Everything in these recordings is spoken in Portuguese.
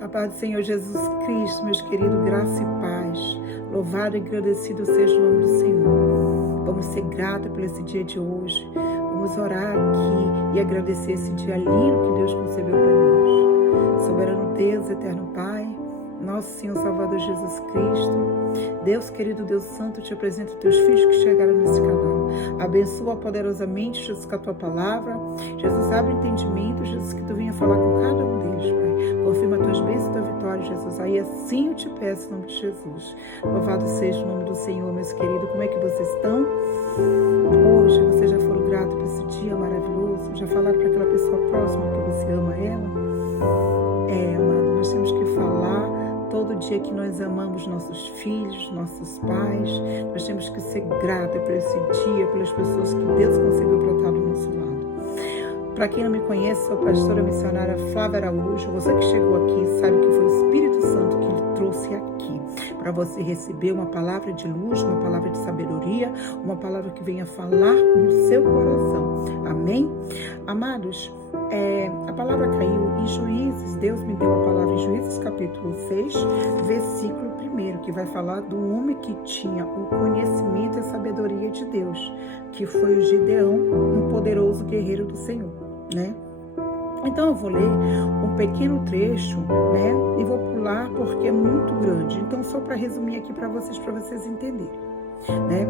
A paz do Senhor Jesus Cristo, meus queridos, graça e paz. Louvado e agradecido seja o nome do Senhor. Vamos ser gratos por esse dia de hoje. Vamos orar aqui e agradecer esse dia lindo que Deus concebeu para nós. Soberano Deus, eterno Pai, nosso Senhor Salvador Jesus Cristo, Deus querido, Deus santo, te apresento os teus filhos que chegaram nesse canal. Abençoa poderosamente, Jesus, com a tua palavra. Jesus, abre o entendimento, Jesus, que tu venha falar com cada um deles, Pai. Confirma tuas bênçãos e tua vitória, Jesus. Aí assim eu te peço, em nome de Jesus. Louvado seja o nome do Senhor, meus queridos. Como é que vocês estão? Hoje vocês já foram gratos por esse dia maravilhoso? Já falaram para aquela pessoa próxima que você ama ela? Amado, nós temos que falar todo dia que nós amamos nossos filhos, nossos pais. Nós temos que ser gratos por esse dia, pelas pessoas que Deus concebeu para estar do nosso lado. Para quem não me conhece, sou a pastora missionária Flávia Araújo. Você que chegou aqui sabe que foi o Espírito Santo que lhe trouxe aqui, para você receber uma palavra de luz, uma palavra de sabedoria, uma palavra que venha falar no seu coração. Amém? Amados, a palavra caiu em Juízes. Deus me deu a palavra em Juízes capítulo 6, versículo 1, que vai falar do homem que tinha o conhecimento e a sabedoria de Deus, que foi o Gideão, um poderoso guerreiro do Senhor, né? Então eu vou ler um pequeno trecho, né? E vou pular porque é muito grande. Então só para resumir aqui para vocês entenderem, né?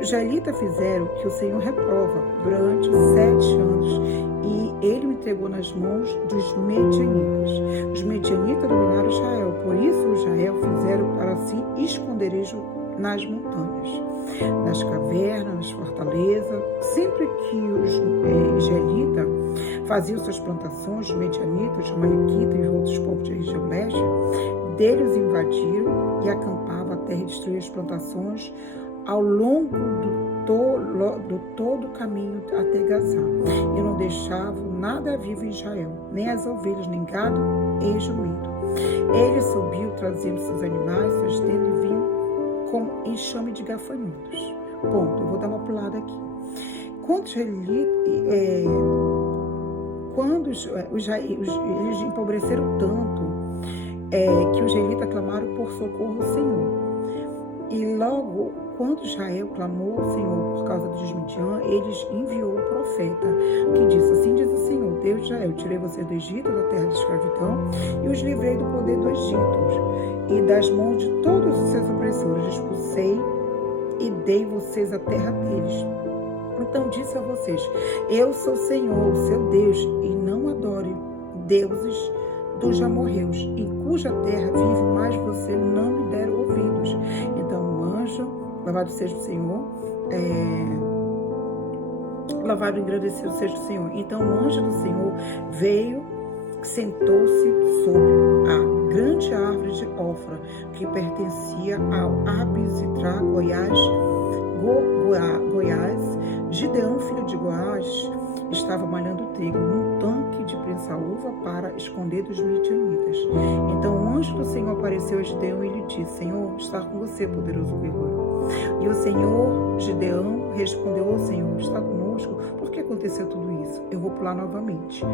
Os israelitas fizeram o que o Senhor reprova durante 7 anos e ele o entregou nas mãos dos medianitas. Os medianitas dominaram Israel, por isso Israel fizeram para si esconderijo nas montanhas, nas cavernas, nas fortalezas. Sempre que os israelitas faziam suas plantações, os medianitas, os amalequitas e outros povos da região leste, deles invadiram e acampavam a terra e destruíam as plantações ao longo do todo o caminho até Gazá, e não deixavam nada vivo em Israel, nem as ovelhas, nem gado e jumento. Eles subiam trazendo seus animais, suas tendas, e vinham com enxame de gafanhotos. Ponto. Eu vou dar uma pulada aqui. Eles empobreceram tanto que os israelitas clamaram por socorro ao Senhor. E logo, quando Israel clamou ao Senhor por causa dos Midian, eles enviou o profeta, que disse: assim diz o Senhor, Deus de Israel, tirei vocês do Egito, da terra de escravidão, e os livrei do poder do Egito, e das mãos de todos os seus opressores, expulsei e dei vocês a terra deles. Então disse a vocês: eu sou o Senhor, o seu Deus, e não adore deuses dos amorreus, em cuja terra vive, mas você não me deram ouvidos. Então o anjo, louvado seja o Senhor, louvado e agradecido seja o Senhor. Então o anjo do Senhor veio, sentou-se sobre a grande árvore de Ofra, que pertencia ao Abizitra, Goiás. Gideão, filho de Goiás, estava malhando trigo num tanque de prensar uva para esconder dos midianitas. Então o anjo do Senhor apareceu a Gideão e lhe disse: Senhor, está com você, poderoso guerreiro. E o Senhor, Gideão, respondeu ao Senhor: está conosco? Por que aconteceu tudo isso? Eu vou pular novamente.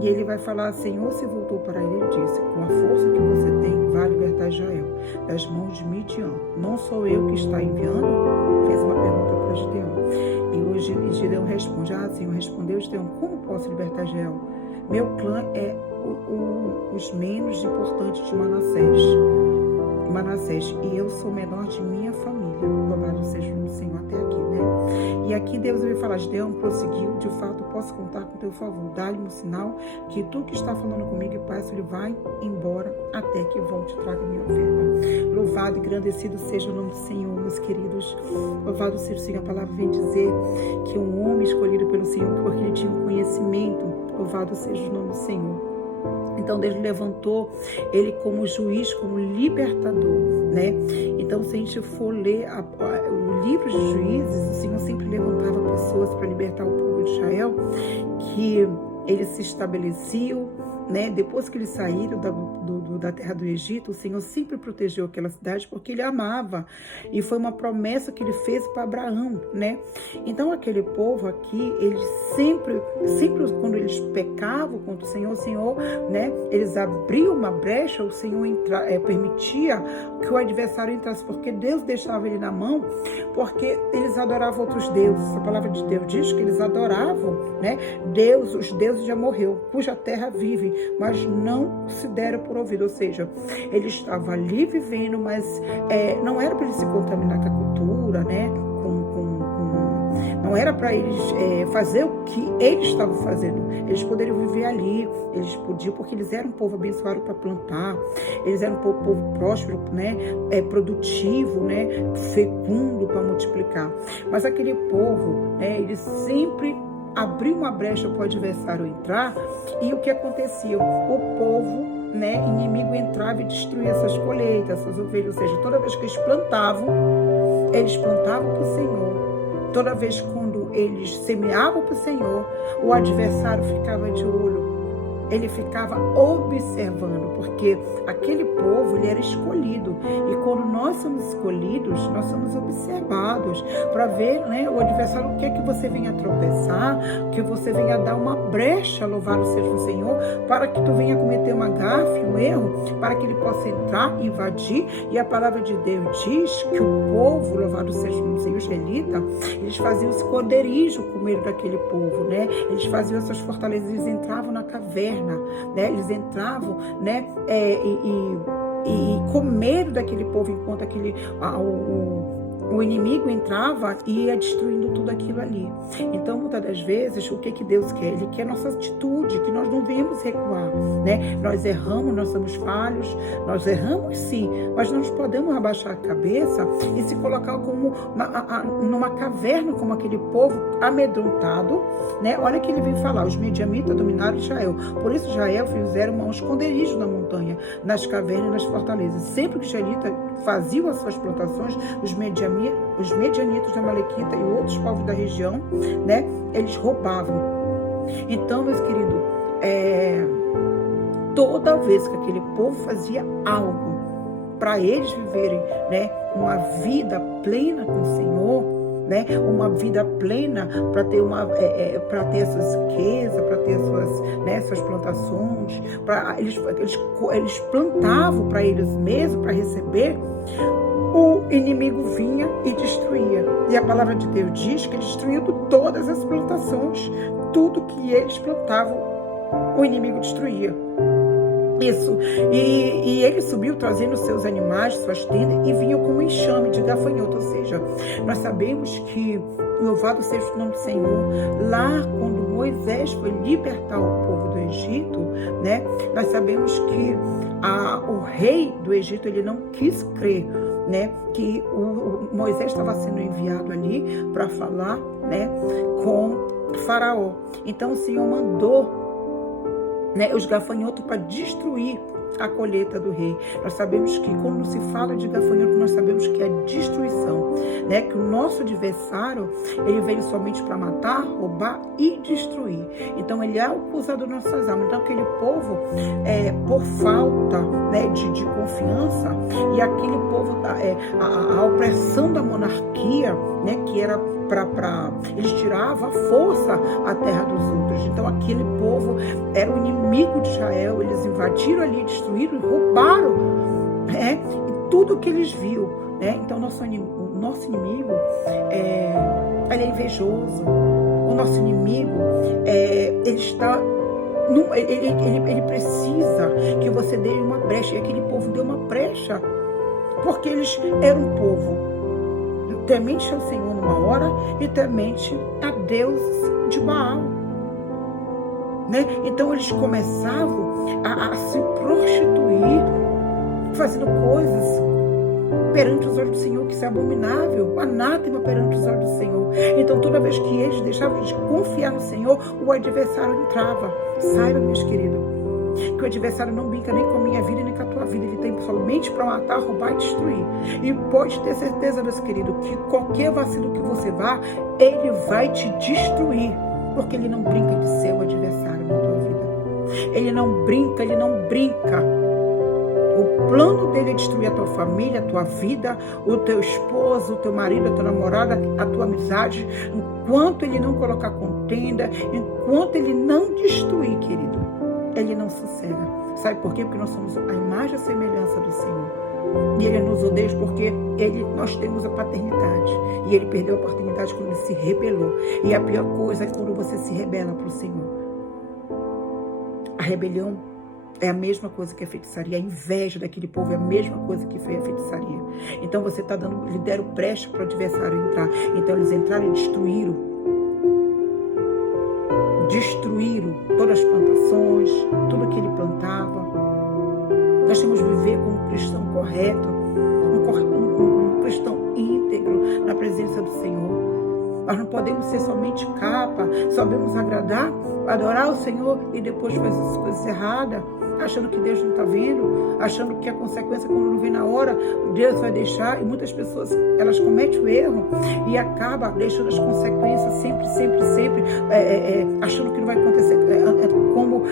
E ele vai falar: Senhor se voltou para ele e disse: com a força que você tem, vai libertar Israel das mãos de Midian. Não sou eu que está enviando? Fez uma pergunta para Gideão. E Gideão responde: Senhor, respondeu Gideão: como posso libertar Israel? Meu clã é os menos importantes de Manassés, e eu sou o menor de minha família. Louvado seja o Senhor até aqui, né? E aqui Deus vai falar: Gideão prosseguiu: de fato posso contar com teu favor. Dá-lhe um sinal que tu que está falando comigo, e peço, ele vai embora até que volte e traga minha oferta. Louvado e engrandecido seja o nome do Senhor, meus queridos. Louvado seja o Senhor. A palavra vem dizer que um homem escolhido pelo Senhor, porque ele tinha um conhecimento. Louvado seja o nome do Senhor. Então Deus levantou ele como juiz, como libertador, né? Então se a gente for ler o livro de Juízes, o Senhor sempre levantava pessoas para libertar o povo de Israel, que eles se estabeleciam, né, depois que eles saíram da terra do Egito, o Senhor sempre protegeu aquela cidade porque Ele amava. E foi uma promessa que Ele fez para Abraão, né? Então, aquele povo aqui, eles sempre quando eles pecavam contra o Senhor, né, eles abriam uma brecha, o Senhor permitia que o adversário entrasse, porque Deus deixava ele na mão, porque eles adoravam outros deuses. A palavra de Deus diz que eles adoravam, né, os deuses já morreu, cuja terra vive, mas não se deram por ouvido. Ou seja, eles estavam ali vivendo, mas não era para eles se contaminar com a cultura, né? Não era para eles fazer o que eles estavam fazendo. Eles poderiam viver ali, eles podiam, porque eles eram um povo abençoado para plantar, eles eram um povo próspero, né? Produtivo, né? Fecundo para multiplicar. Mas aquele povo, né? Eles sempre abriu uma brecha para o adversário entrar, e o que acontecia? O povo, né, inimigo entrava e destruía essas colheitas, essas ovelhas. Ou seja, toda vez que eles plantavam para o Senhor. Toda vez quando eles semeavam para o Senhor, o adversário ficava de olho. Ele ficava observando, porque aquele povo, ele era escolhido. E quando nós somos escolhidos, nós somos observados para ver, né, o adversário, o que é que você venha tropeçar, que você venha dar uma brecha, louvado seja o Senhor, para que tu venha cometer uma gafe, um erro, para que ele possa entrar, invadir. E a palavra de Deus diz que o povo, louvado seja o Senhor, israelita, eles faziam esconderijo com medo daquele povo, né? Eles faziam essas fortalezas, eles entravam na caverna, né? Eles entravam, né? E com medo daquele povo, enquanto o inimigo entrava e ia destruindo tudo aquilo ali. Então, muitas das vezes, o que Deus quer? Ele quer a nossa atitude, que nós não venhamos recuar, né? Nós erramos, nós somos falhos, nós erramos sim, mas nós podemos abaixar a cabeça e se colocar como numa caverna, como aquele povo amedrontado, né? Olha que ele vem falar, os mediamitas dominaram Israel. Por isso Israel fizeram um esconderijo na montanha, nas cavernas e nas fortalezas. Sempre que os israelitas faziam as suas plantações, os medianitas da Malequita e outros povos da região, né, eles roubavam. Então, meus queridos, toda vez que aquele povo fazia algo para eles viverem, né, uma vida plena com o Senhor, né, uma vida plena para ter para ter a sua riqueza, para ter suas plantações, eles plantavam para eles mesmos, para receber. O inimigo vinha e destruía. E a palavra de Deus diz que ele destruiu todas as plantações. Tudo que eles plantavam, o inimigo destruía. Isso. E ele subiu trazendo seus animais, suas tendas, e vinha com um enxame de gafanhoto. Ou seja, nós sabemos que, louvado seja o nome do Senhor, lá quando Moisés foi libertar o povo do Egito, né, nós sabemos que o rei do Egito, ele não quis crer, né, que o Moisés estava sendo enviado ali para falar, né, com Faraó. Então o Senhor mandou, né, os gafanhotos para destruir a colheita do rei. Nós sabemos que quando se fala de gafanhoto, nós sabemos que é destruição, né? Que o nosso adversário, ele veio somente para matar, roubar e destruir. Então ele é o acusador das nossas almas. Então aquele povo, por falta, né, de confiança, e aquele povo, a opressão da monarquia, né, que era eles tiravam a força à terra dos outros. Então aquele povo era o inimigo de Israel. Eles invadiram ali, destruíram e roubaram, né, e tudo que eles viram, né? Então o nosso inimigo ele é invejoso. O nosso inimigo ele está ele precisa que você dê uma brecha. E aquele povo deu uma brecha porque eles eram um povo temente ao Senhor numa hora e temente a Deus de Baal, né? Então eles começavam a se prostituir, fazendo coisas perante os olhos do Senhor que isso é abominável, anátema perante os olhos do Senhor. Então toda vez que eles deixavam de confiar no Senhor, o adversário entrava. Saiba, meus queridos, que o adversário não brinca nem com a minha vida nem com a tua vida. Ele tem somente para matar, roubar e destruir. E pode ter certeza, meus queridos, que qualquer vacilo que você vá, ele vai te destruir, porque ele não brinca de ser o adversário na tua vida. Ele não brinca, ele não brinca. O plano dele é destruir a tua família, a tua vida, o teu esposo, o teu marido, a tua namorada, a tua amizade. Enquanto ele não colocar contenda, enquanto ele não destruir, querido, ele não sossega. Sabe por quê? Porque nós somos a imagem e a semelhança do Senhor. E ele nos odeia porque nós temos a paternidade. E ele perdeu a paternidade quando ele se rebelou. E a pior coisa é quando você se rebela para o Senhor. A rebelião é a mesma coisa que a feitiçaria. A inveja daquele povo é a mesma coisa que foi a feitiçaria. Então você está lhe deram brecha para o adversário entrar. Então eles entraram e destruíram todas as plantações, tudo que ele plantava. Nós temos que viver como um cristão correto, um cristão íntegro na presença do Senhor. Nós não podemos ser somente capa, sabemos agradar, adorar o Senhor e depois fazer as coisas erradas, achando que Deus não está vendo, achando que a consequência, quando não vem na hora, Deus vai deixar. E muitas pessoas, elas cometem o erro e acabam deixando as consequências sempre, achando que não vai acontecer. Como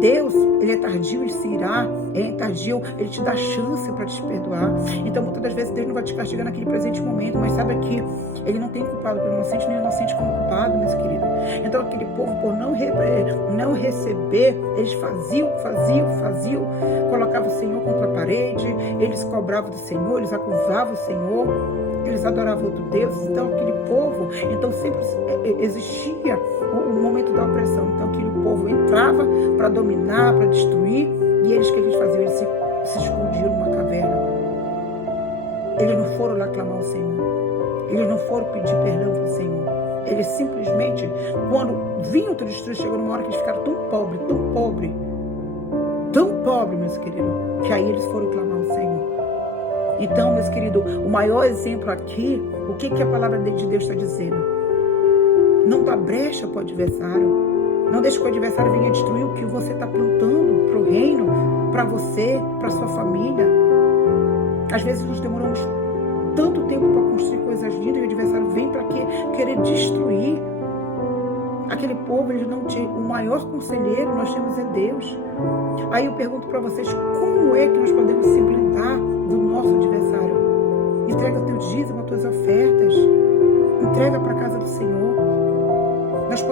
Deus, ele é tardio em se irar, tardio, ele te dá chance para te perdoar. Então, muitas das vezes, Deus não vai te castigar naquele presente momento, mas sabe que ele não tem culpado pelo inocente, nem o inocente como culpado, meus queridos. Então, aquele povo, por não receber, eles faziam, colocavam o Senhor contra a parede, eles cobravam do Senhor, eles acusavam o Senhor, eles adoravam outro Deus. Então, aquele povo, então sempre existia o momento da opressão. Então, aquele povo entrava para dominar, para destruir, e eles, o que eles faziam? Eles se escondiam numa caverna. Eles não foram lá clamar ao Senhor, eles não foram pedir perdão para o Senhor. Eles simplesmente, quando vinham tudo destruir, chegou numa hora que eles ficaram tão pobres, meus queridos, que aí eles foram clamar ao Senhor. Então, meus queridos, o maior exemplo aqui, o que a palavra de Deus está dizendo? Não dá brecha para o adversário. Não deixe que o adversário venha destruir o que você está plantando para o reino, para você, para a sua família. Às vezes nós demoramos tanto tempo para construir coisas lindas e o adversário vem para querer destruir. Aquele povo, eles não tinham. O maior conselheiro nós temos é Deus. Aí eu pergunto para vocês, como é que nós podemos se blindar do nosso adversário? Entrega teu dízimo, as tuas ofertas. Entrega para a casa do Senhor. Nós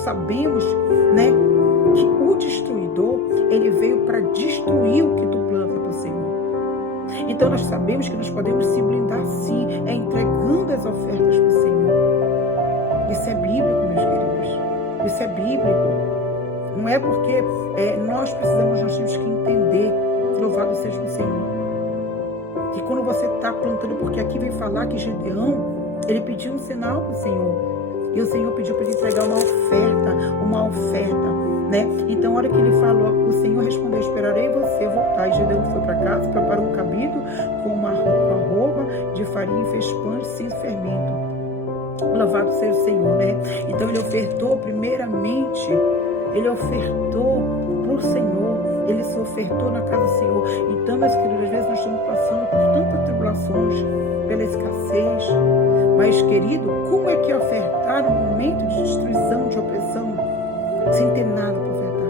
sabemos, né, que o destruidor, ele veio para destruir o que tu planta para o Senhor. Então nós sabemos que nós podemos se blindar sim, entregando as ofertas para o Senhor. Isso é bíblico, meus queridos. Isso é bíblico. Não é porque nós temos que entender, louvado seja o Senhor, que quando você está plantando, porque aqui vem falar que Gideão, ele pediu um sinal para o Senhor. E o Senhor pediu para ele entregar uma oferta, né? Então, a hora que ele falou, o Senhor respondeu: esperarei você voltar. E Gideão foi para casa, preparou um cabido com uma arroba de farinha e fez pães sem fermento. Louvado seja o Senhor, né? Então, ele ofertou primeiramente, ele ofertou para o Senhor, ele se ofertou na casa do Senhor. Então, meus queridos, às vezes nós estamos passando por tantas tribulações, pela escassez. Mas, querido, como é que ofertar no momento de destruição, de opressão, sem ter nada para ofertar?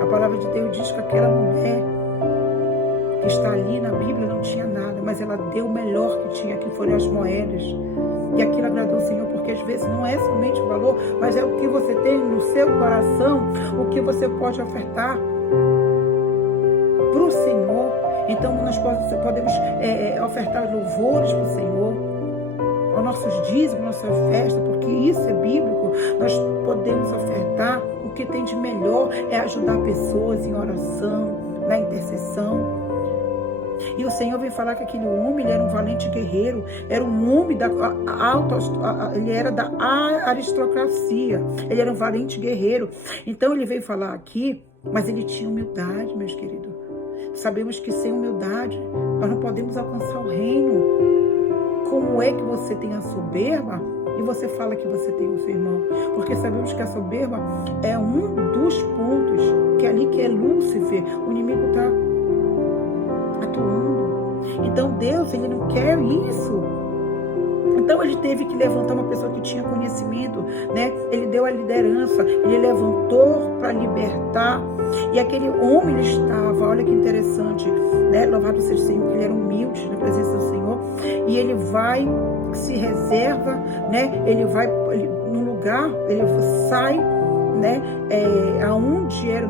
A palavra de Deus diz que aquela mulher que está ali na Bíblia não tinha nada, mas ela deu o melhor que tinha, que foram as moedas. E aquilo agradou o Senhor, porque às vezes não é somente o valor, mas é o que você tem no seu coração, o que você pode ofertar para o Senhor. Então, nós podemos ofertar louvores para o Senhor, aos nossos dízimos, nossa festa, porque isso é bíblico. Nós podemos ofertar o que tem de melhor, é ajudar pessoas em oração, na intercessão. E o Senhor vem falar que aquele homem, ele era um valente guerreiro, era um homem ele era da aristocracia, ele era um valente guerreiro. Então ele veio falar aqui, mas ele tinha humildade, meus queridos. Sabemos que sem humildade nós não podemos alcançar o reino. Como é que você tem a soberba e você fala que você tem o seu irmão? Porque sabemos que a soberba é um dos pontos que ali que é Lúcifer, o inimigo está atuando. Então Deus, ele não quer isso. Então ele teve que levantar uma pessoa que tinha conhecimento, né? Ele deu a liderança, ele levantou para libertar. E aquele homem, ele estava, olha que interessante, né? Louvado seja o Senhor, que ele era humilde na presença do Senhor. E ele vai, se reserva, né? Ele vai no lugar, ele sai, né? Aonde era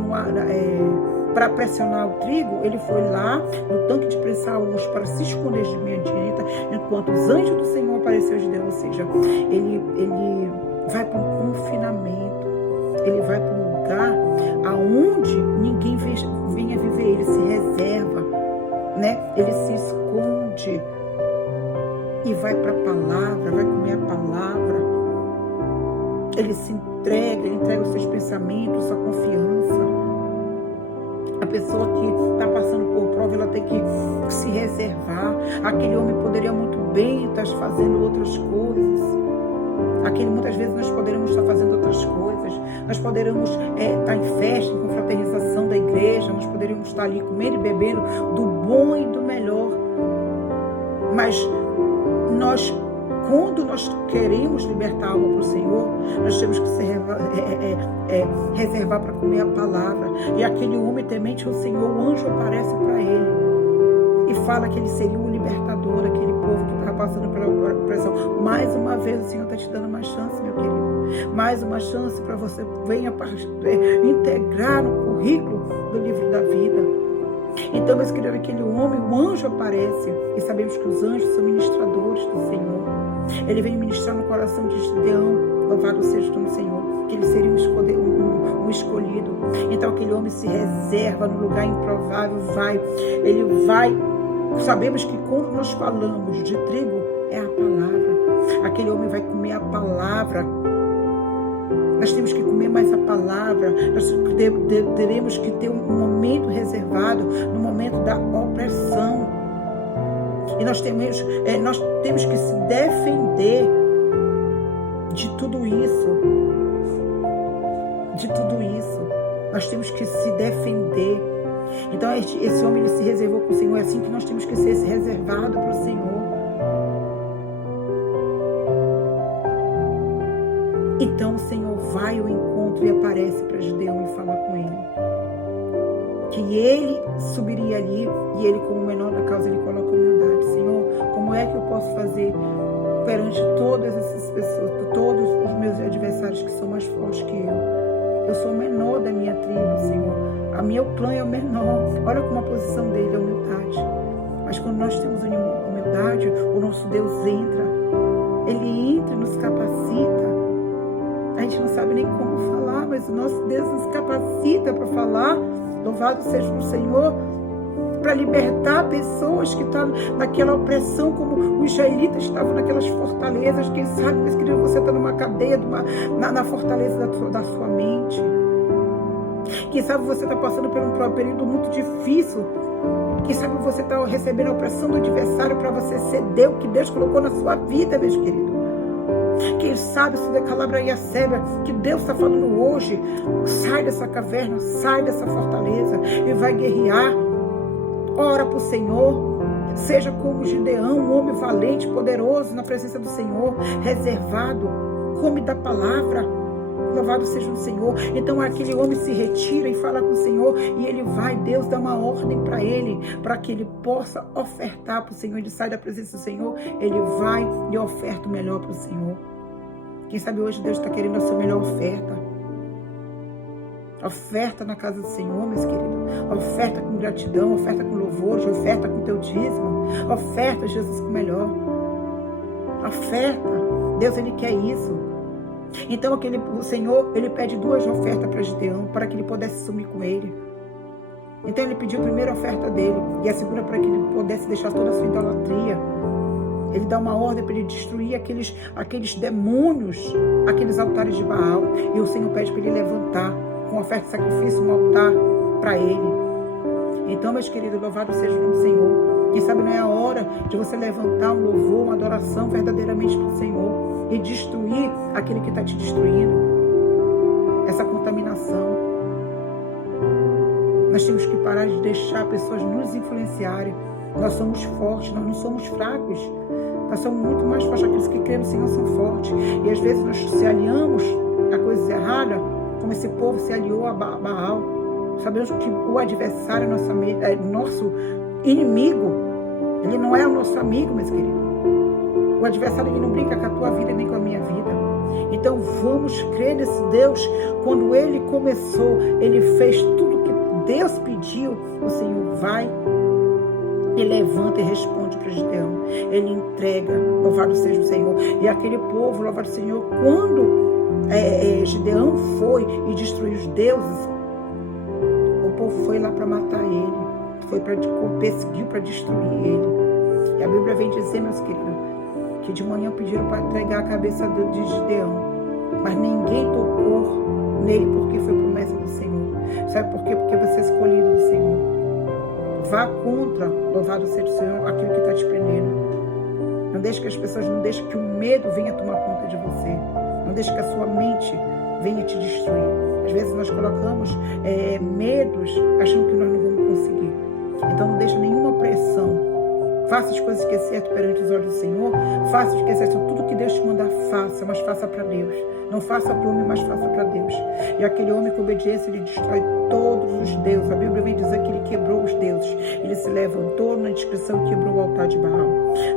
para pressionar o trigo, ele foi lá no tanque de prensar urso para se esconder de minha direita, enquanto os anjos do Senhor apareceram de Deus. Ou seja, ele vai para um confinamento, ele vai para um lugar aonde ninguém venha viver, ele se reserva, né? Ele se esconde e vai para a palavra, vai comer a palavra. Ele se entrega, ele entrega os seus pensamentos, sua confiança. A pessoa que está passando por prova, ela tem que se reservar. Aquele homem poderia muito bem estar fazendo outras coisas. Muitas vezes nós poderemos estar fazendo outras coisas. Nós poderemos estar em festa, em confraternização da igreja. Nós poderíamos estar ali comendo e bebendo do bom e do melhor. Mas quando nós queremos libertar algo para o Senhor, nós temos que se reservar para comer a palavra. E aquele homem temente ao Senhor, o anjo aparece para ele e fala que ele seria o libertador daquele povo que estava passando pela opressão. Mais uma vez o Senhor está te dando uma chance, meu querido. Mais uma chance para você venha integrar no currículo do livro da vida. Então, meus queridos, aquele homem, o anjo aparece. E sabemos que os anjos são ministradores do Senhor. Ele vem ministrar no coração de Gideão, louvado seja o nome do Senhor, que ele seria um escolhido. Então aquele homem se reserva no lugar improvável, ele vai. Sabemos que quando nós falamos de trigo, é a palavra. Aquele homem vai comer a palavra. Nós temos que comer mais a palavra. Nós teremos que ter um momento reservado no momento da opressão. E nós temos que se defender de tudo isso. De tudo isso. Nós temos que se defender. Então esse homem, ele se reservou para o Senhor. É assim que nós temos que ser reservado para o Senhor. Então o Senhor vai ao encontro e aparece para Gideão e fala com ele. Que ele subiria ali e ele, como menor da causa, ele coloca a humildade. Senhor, como é que eu posso fazer perante todas essas pessoas, todos os meus adversários que são mais fortes que eu? Eu sou o menor da minha tribo, Senhor. A meu clã é o menor. Olha como a posição dele é humildade. Mas quando nós temos humildade, o nosso Deus entra. Ele entra e nos capacita. A gente não sabe nem como falar, mas o nosso Deus nos capacita para falar. Louvado seja o Senhor, para libertar pessoas que estão naquela opressão, como os israelitas estavam naquelas fortalezas. Quem sabe, meus queridos, você está numa cadeia, na fortaleza da sua mente. Quem sabe você está passando por um período muito difícil. Quem sabe você está recebendo a opressão do adversário para você ceder o que Deus colocou na sua vida, meus queridos. Quem sabe se decalabra e a cebra que Deus está falando hoje, sai dessa caverna, sai dessa fortaleza e vai guerrear. Ora para o Senhor, seja como Gideão, um homem valente, poderoso na presença do Senhor, reservado, come da palavra. Louvado seja o Senhor. Então aquele homem se retira e fala com o Senhor, e ele vai, Deus dá uma ordem para ele, para que ele possa ofertar para o Senhor. Ele sai da presença do Senhor, ele vai e oferta o melhor para o Senhor. Quem sabe hoje Deus está querendo a sua melhor oferta. Oferta na casa do Senhor, meus queridos. Oferta com gratidão, oferta com louvor, oferta com teu dízimo. Oferta, Jesus, com o melhor. Oferta. Deus, ele quer isso. Então o Senhor, ele pede 2 ofertas para Gideão, para que ele pudesse sumir com ele. Então ele pediu a primeira oferta dele, e a segunda para que ele pudesse deixar toda a sua idolatria. Ele dá uma ordem para ele destruir aqueles demônios, aqueles altares de Baal. E o Senhor pede para ele levantar, com oferta de sacrifício, um altar para ele. Então, meus queridos, louvado seja o nome do Senhor. Quem sabe não é a hora de você levantar um louvor, uma adoração verdadeiramente para o Senhor e destruir aquele que está te destruindo. Essa contaminação. Nós temos que parar de deixar pessoas nos influenciarem. Nós somos fortes, nós não somos fracos. Nós somos muito mais fortes. Aqueles que creem no Senhor são fortes. E às vezes nós se aliamos a coisas erradas, como esse povo se aliou a Baal. Sabemos que o adversário é nosso inimigo. Ele não é o nosso amigo, meus queridos. O adversário, ele não brinca com a tua vida nem com a minha vida. Então vamos crer nesse Deus. Quando ele começou, ele fez tudo que Deus pediu. O Senhor vai e levanta e responde para Gideão. Ele entrega, louvado seja o Senhor. E aquele povo, louvado seja o Senhor, quando Gideão foi e destruiu os deuses, o povo foi lá para matar ele, perseguiu para destruir ele. E a Bíblia vem dizer, meus queridos, que de manhã pediram para entregar a cabeça de Gideão, mas ninguém tocou nele, porque foi promessa do Senhor. Sabe por quê? Porque você é escolhido do Senhor. Vá contra, louvado seja o Senhor, aquilo que está te prendendo. Não deixe que as pessoas, não deixe que o medo venha tomar conta de você. Não deixe que a sua mente venha te destruir. Às vezes nós colocamos medos achando que nós não vamos conseguir. Então não deixe nenhuma pressão. Faça as coisas que é certo perante os olhos do Senhor. Faça o que é certo. Tudo que Deus te mandar, faça, mas faça para Deus. Não faça para o homem, mas faça para Deus. E aquele homem com obediência, ele destrói todos os deuses. A Bíblia vem dizer que ele quebrou os deuses. Ele se levantou na descrição e quebrou o altar de Baal.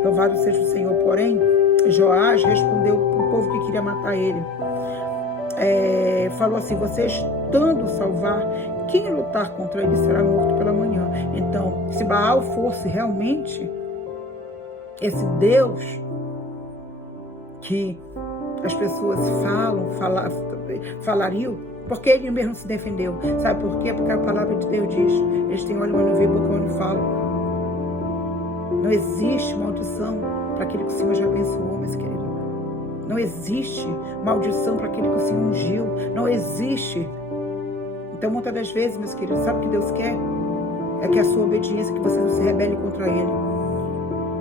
Louvado seja o Senhor. Porém, Joás respondeu para o povo que queria matar ele. Falou assim: você estando salvar, quem lutar contra ele será morto pela manhã. Então, se Baal fosse realmente esse Deus que as pessoas falariam, porque ele mesmo se defendeu. Sabe por quê? Porque a palavra de Deus diz: eles têm olho, mas não vê, boca, mas não falam. Não existe maldição para aquele que o Senhor já abençoou, meus queridos. Não existe maldição para aquele que o Senhor ungiu. Não existe. Então, muitas das vezes, meus queridos, sabe o que Deus quer? É que a sua obediência, que você não se rebele contra Ele.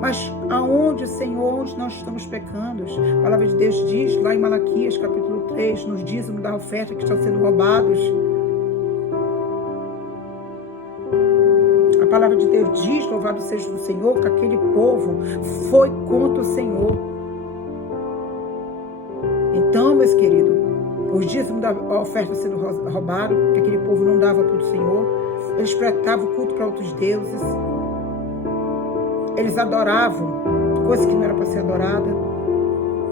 Mas aonde, Senhor, onde nós estamos pecando? A palavra de Deus diz, lá em Malaquias, capítulo 3, nos dízimos da oferta que estão sendo roubados. A palavra de Deus diz, louvado seja o Senhor, que aquele povo foi contra o Senhor. Então, meus queridos, os dízimos da oferta sendo roubados, que aquele povo não dava para o Senhor. Eles prestavam culto para outros deuses. Eles adoravam coisas que não era para ser adorada.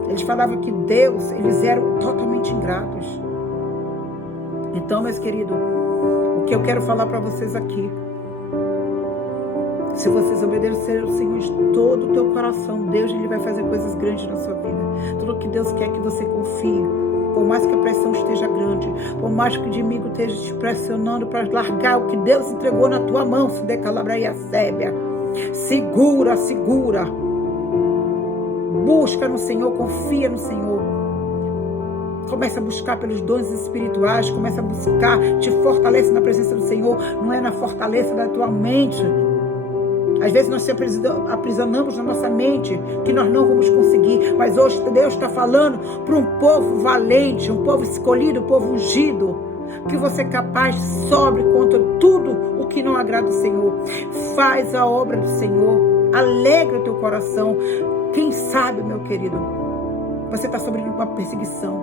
Eles falavam que Deus, eles eram totalmente ingratos. Então, meus queridos, o que eu quero falar para vocês aqui: se vocês obedecerem ao Senhor de todo o teu coração, Deus, Ele vai fazer coisas grandes na sua vida. Tudo o que Deus quer que você confie. Por mais que a pressão esteja grande, por mais que o inimigo esteja te pressionando para largar o que Deus entregou na tua mão, se decalabra e a sébia. Segura, segura. Busca no Senhor, confia no Senhor. Começa a buscar pelos dons espirituais, começa a buscar, te fortalece na presença do Senhor, não é na fortaleza da tua mente. Às vezes nós se aprisionamos na nossa mente, que nós não vamos conseguir. Mas hoje Deus está falando para um povo valente, um povo escolhido, um povo ungido, que você é capaz, sobre contra tudo o que não agrada o Senhor. Faz a obra do Senhor, alegra o teu coração. Quem sabe, meu querido, você está sofrendo uma perseguição.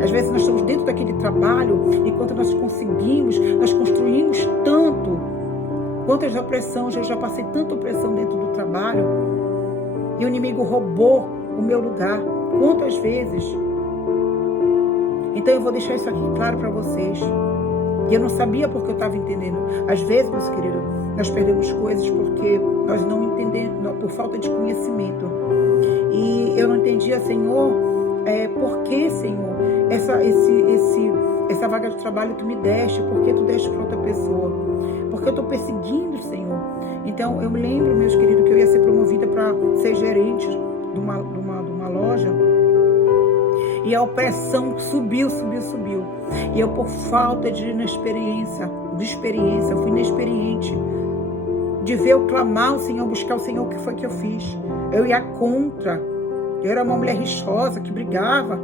Às vezes nós estamos dentro daquele trabalho, enquanto nós conseguimos, nós construímos tanto. Quantas opressões, eu já passei tanta opressão dentro do trabalho, e o inimigo roubou o meu lugar. Quantas vezes? Então eu vou deixar isso aqui claro para vocês. E eu não sabia porque eu estava entendendo. Às vezes, meus queridos, nós perdemos coisas porque nós não entendemos, por falta de conhecimento. E eu não entendia, Senhor, por que, Senhor, essa vaga de trabalho tu me deste, por que tu deste para outra pessoa? Porque eu estou perseguindo, Senhor. Então, eu me lembro, meus queridos, que eu ia ser promovida para ser gerente de uma loja. E a opressão subiu. E eu, por falta de experiência, fui inexperiente. De ver eu clamar ao Senhor, buscar o Senhor, o que foi que eu fiz? Eu ia contra. Eu era uma mulher rixosa, que brigava,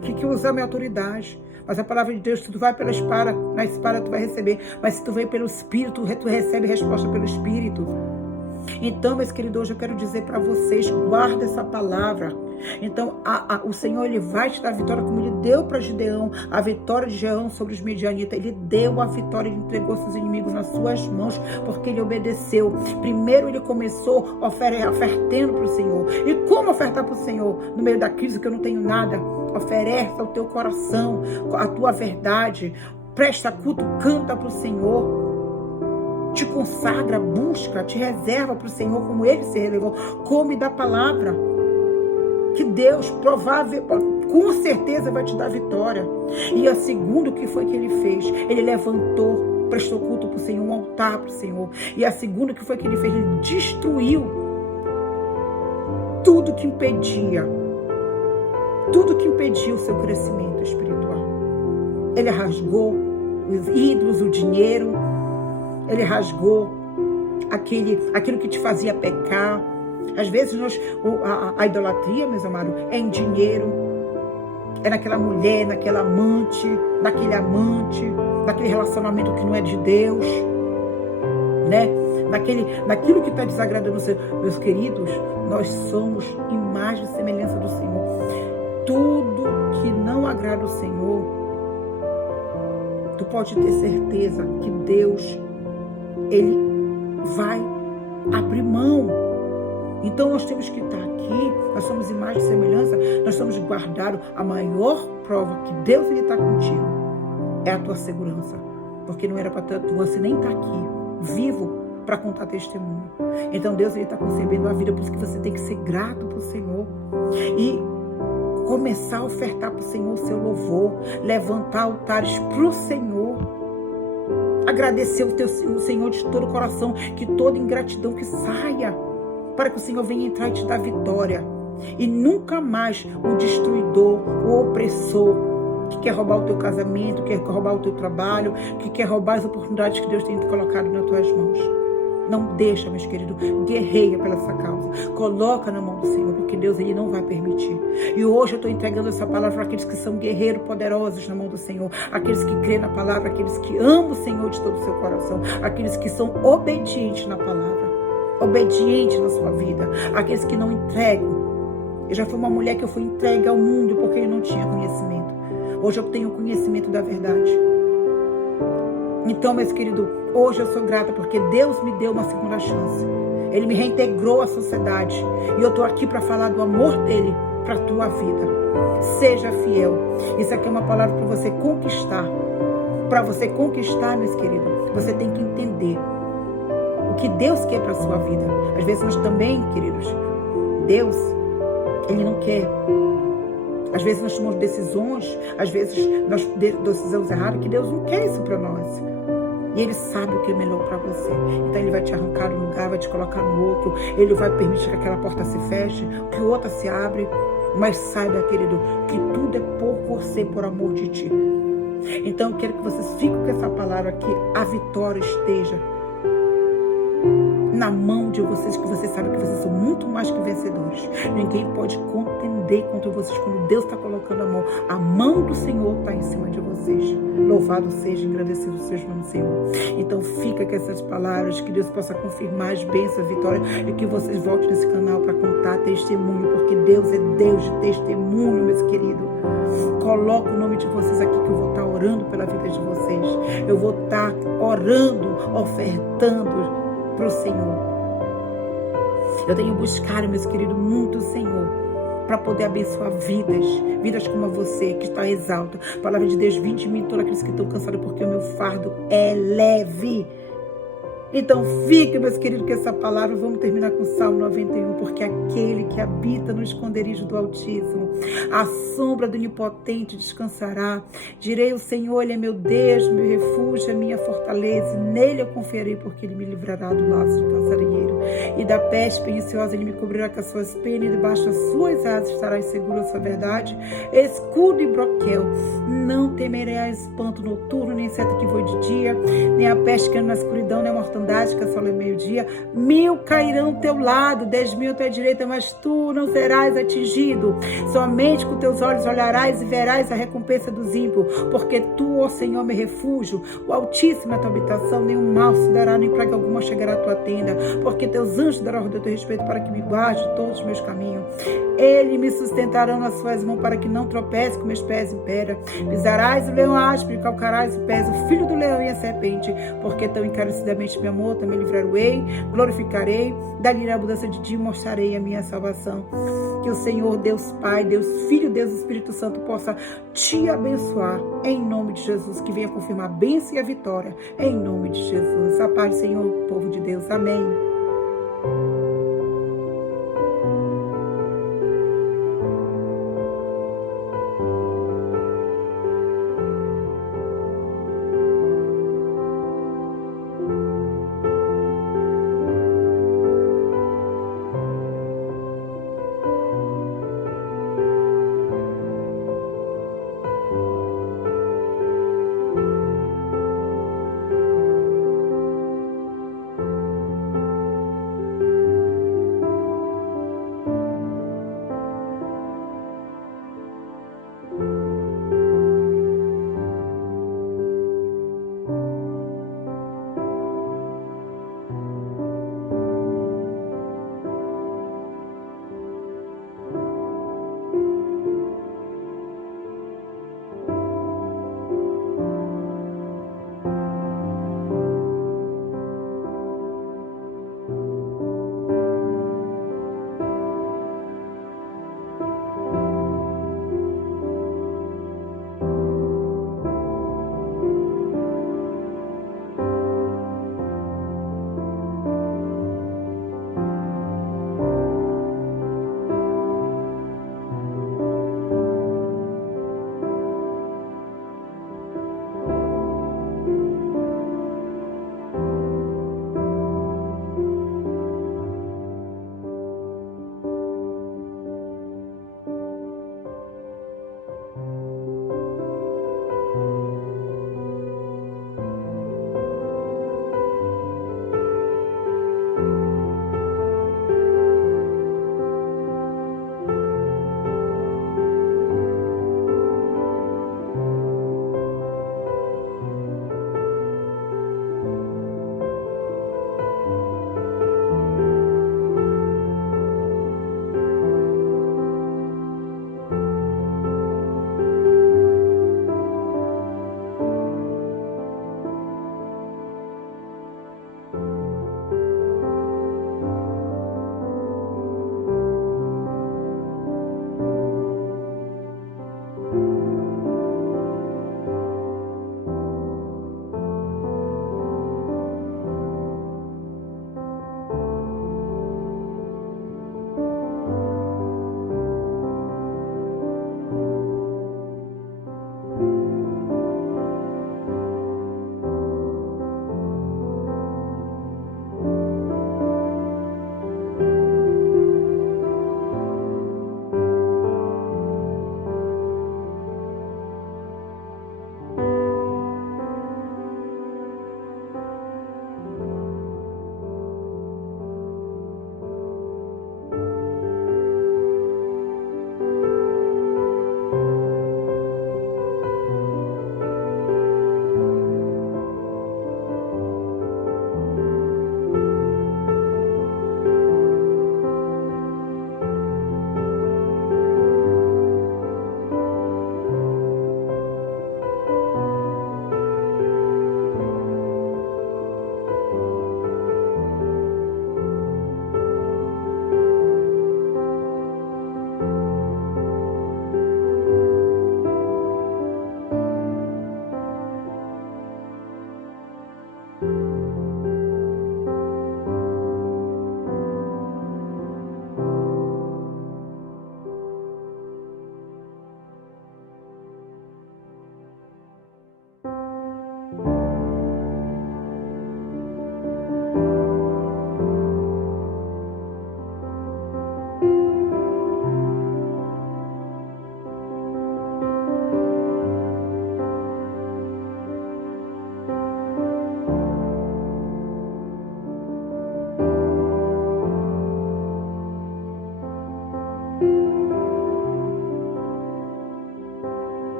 que usava minha autoridade. Mas a palavra de Deus, tu vai pela espada, na espada tu vai receber. Mas se tu vem pelo Espírito, tu recebe resposta pelo Espírito. Então, meus queridos, hoje eu quero dizer para vocês, guarda essa palavra. Então, o Senhor, Ele vai te dar a vitória, como Ele deu para Gideão, a vitória de Gideão sobre os midianitas. Ele deu a vitória, Ele entregou seus inimigos nas suas mãos, porque Ele obedeceu. Primeiro, Ele começou ofertando para o Senhor. E como ofertar para o Senhor? No meio da crise, que eu não tenho nada. Oferece o teu coração, a tua verdade. Presta culto, canta para o Senhor. Te consagra, busca, te reserva para o Senhor como Ele se relevou. Come da palavra. Que Deus, com certeza vai te dar vitória. E a segunda, o que foi que Ele fez? Ele levantou, prestou culto para o Senhor, um altar para o Senhor. E a segunda, o que foi que Ele fez? Ele destruiu tudo que impedia o seu crescimento espiritual. Ele rasgou os ídolos, o dinheiro. Ele rasgou aquilo que te fazia pecar. Às vezes a idolatria, meus amados, é em dinheiro, é naquela mulher, naquele amante, naquele relacionamento que não é de Deus, né? Naquilo que está desagradando o Senhor. Meus queridos, nós somos imagem e semelhança do Senhor. Tudo que não agrada o Senhor, tu pode ter certeza que Deus, Ele vai abrir mão. Então nós temos que estar aqui, nós somos imagem e semelhança, nós somos guardados. A maior prova que Deus está contigo é a tua segurança. Porque não era para você nem estar aqui, vivo, para contar testemunho. Então Deus está concebendo a vida, por isso que você tem que ser grato para o Senhor. E começar a ofertar para o Senhor o seu louvor, levantar altares para o Senhor. Agradecer o Senhor de todo o coração, que toda ingratidão que saia, para que o Senhor venha entrar e te dar vitória. E nunca mais o destruidor, o opressor, que quer roubar o teu casamento, que quer roubar o teu trabalho, que quer roubar as oportunidades que Deus tem colocado nas tuas mãos. Não deixa, meus queridos, guerreia pela essa causa. Coloca na mão do Senhor, porque Deus, Ele não vai permitir. E hoje eu estou entregando essa palavra para aqueles que são guerreiros poderosos na mão do Senhor. Aqueles que creem na palavra, aqueles que amam o Senhor de todo o seu coração. Aqueles que são obedientes na palavra. Obedientes na sua vida. Aqueles que não entregam. Eu já fui uma mulher que eu fui entregue ao mundo porque eu não tinha conhecimento. Hoje eu tenho conhecimento da verdade. Então, meus queridos, hoje eu sou grata porque Deus me deu uma segunda chance. Ele me reintegrou à sociedade. E eu estou aqui para falar do amor dele para a tua vida. Seja fiel. Isso aqui é uma palavra para você conquistar. Para você conquistar, meus queridos, você tem que entender o que Deus quer para a sua vida. Às vezes nós também, queridos, Deus, Ele não quer. Às vezes nós tomamos decisões, às vezes nós decisamos erradas, que Deus não quer isso para nós. E Ele sabe o que é melhor para você. Então Ele vai te arrancar de um lugar, vai te colocar no outro. Ele vai permitir que aquela porta se feche, que outra se abre. Mas saiba, querido, que tudo é por você, por amor de ti. Então eu quero que vocês fiquem com essa palavra, que a vitória esteja na mão de vocês, que vocês sabem que vocês são muito mais que vencedores. Ninguém pode contender contra vocês quando Deus está colocando a mão. A mão do Senhor está em cima de vocês. Louvado seja, engrandecido seja o nome do Senhor. Então fica com essas palavras, que Deus possa confirmar as bênçãos, a vitória, e que vocês voltem nesse canal para contar testemunho, porque Deus é Deus de testemunho, meus queridos. Coloca o nome de vocês aqui, que eu vou estar orando pela vida de vocês. Eu vou estar orando, ofertando para o Senhor. Eu tenho buscado, meus queridos, muito o Senhor, para poder abençoar vidas como a você, que está exalta. A palavra de Deus, 20 mil, todos aqueles que estão cansados, porque o meu fardo é leve. Então fique, meus queridos, com essa palavra. Vamos terminar com o Salmo 91, porque aquele que habita no esconderijo do Altíssimo, a sombra do Onipotente descansará. Direi: o Senhor, Ele é meu Deus, meu refúgio, a minha fortaleza. Nele eu confiarei, porque Ele me livrará do laço do passarinheiro e da peste perniciosa. Ele me cobrirá com as suas penas, e debaixo das suas asas estarás seguro a sua verdade. Escudo e broquel. Não temerei a espanto noturno, nem seta que voe de dia, nem a peste que anda na escuridão, nem a mortandade bondade que assola o meio-dia. 1000 cairão ao teu lado, 10.000 à tua direita, mas tu não serás atingido. Somente com teus olhos olharás e verás a recompensa dos ímpios, porque tu, ó Senhor, me refúgio, o Altíssimo é a tua habitação, nenhum mal se dará, nem praga alguma chegará à tua tenda, porque teus anjos darão ordem a teu respeito para que me guarde todos os meus caminhos. Eles me sustentarão nas suas mãos para que não tropece com meus pés em pedra. Pisarás o leão áspero e calcarás os pés, o filho do leão e a serpente, porque tão encarecidamente me amou, também livrarei, glorificarei, dali na abundância de ti mostrarei a minha salvação. Que o Senhor, Deus Pai, Deus Filho, Deus Espírito Santo possa te abençoar, em nome de Jesus, que venha confirmar a bênção e a vitória, em nome de Jesus. A paz do Senhor, povo de Deus. Amém.